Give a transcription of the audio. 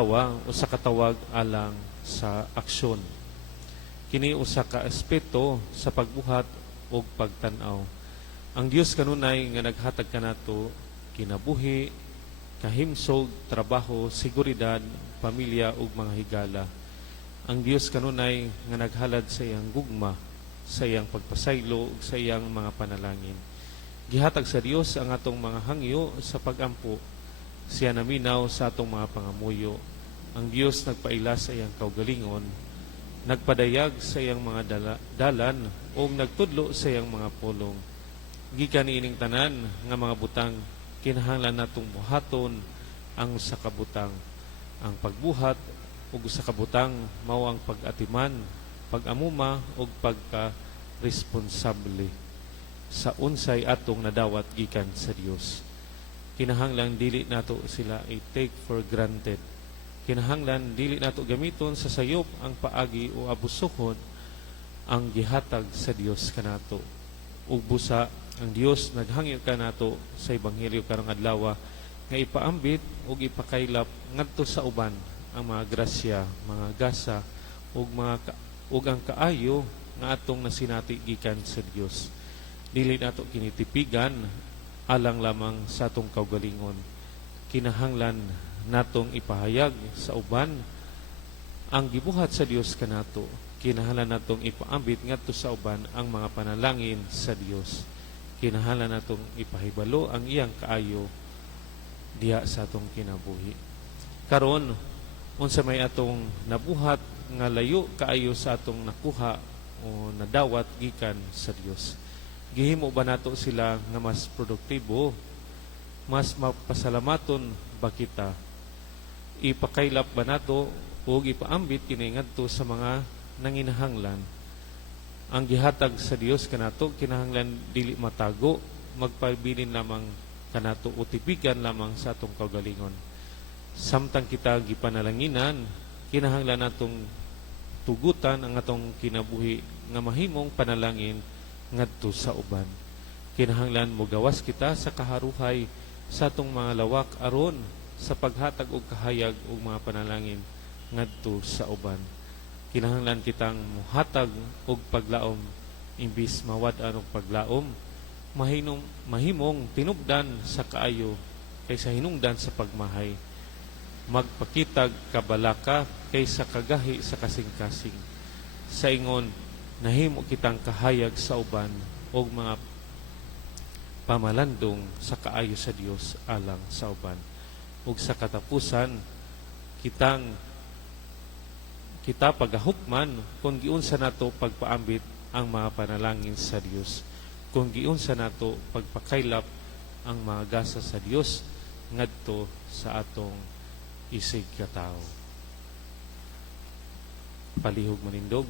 usa ka tawag alang sa aksyon. Kini usa ka aspeto sa pagbuhat o pagtan-aw. Ang Dios kanunay nga naghatag kanato kinabuhi, kahimsog, trabaho, seguridad, pamilya ug mga higala. Ang Dios kanunay nga naghalad sa iyang gugma, sa iyang pagpasaylo ug sa iyang mga panalangin. Gihatag sa Dios ang atong mga hangyo sa pagampo. Siya naminaw sa atong mga pangamuyo. Ang Dios nagpaila sa iyang kaugalingon, nagpadayag sa iyang mga dalan o nagtudlo sa iyang mga pulong. Gikan niining tanan nga mga butang, kinahanglan natong buhaton ang usa ka butang. Ang pagbuhat ug usa ka butang mao ang pag-atiman, pag-amuma ug pagka-responsable sa unsay atong nadawat gikan sa Dios. Kinahanglan dili nato sila i-take for granted. Kinahanglan dili nato gamiton sa sayop ang paagi o abusuhon ang gihatag sa Dios kanato. Ug busa ang Dios naghangyo kanato sa ebanghelyo karong adlaw nga ipaambit ug ipakaylap ngadto sa uban ang mga grasya, mga gasa ug ang kaayo nga atong nasinati gikan sa Dios. Dili nato kinitipigan alang lamang sa atong kaugalingon. Kinahanglan natong ipahayag sa uban ang gibuhat sa Dios kanato. Kinahanglan natong ipaambit ngadto sa uban ang mga panalangin sa Dios. Kinahanglan natong ipahibalo ang iyang kaayo diha sa atong kinabuhi. Karon, unsa may atong nabuhat nga layo kaayo sa atong nakuha o nadawat gikan sa Dios. Gihimo ba nato sila nga mas produktibo, mas mapasalamaton ba kita? Ipakaylap ba nato o ipaambit kini ngadto sa mga nanginahanglan? Ang gihatag sa Dios kanato kinahanglan dili matago, magpabilin lamang kanato o tipigan lamang sa atong kaugalingon. Samtang kita gipanalanginan, kinahanglan natong tugutan ang atong kinabuhi nga mahimong panalangin ngadto sa uban. Kinahanglan mo gawas kita sa kaharuhay sa atong mga lawak aron sa paghatag og kahayag og mga panalangin ngadto sa uban. Kinahanglan kitang muhatag og paglaom imbis mawad-an og paglaom, mahimong tinubdan sa kaayo kaysa hinungdan sa pagmahay, magpakitag kabalaka kaysa kagahi sa kasing-kasing. Sa ingon, nahimo kitang kahayag sa uban og mga pamalandong sa kaayo sa Dios alang sa uban. Ug sa katapusan, kita pagahukman kung giunsa nato pagpaambit ang mga panalangin sa Dios, kung giunsa nato pagpakaylap ang mga gasa sa Dios ngadto sa atong isig katao. Palihog manindog.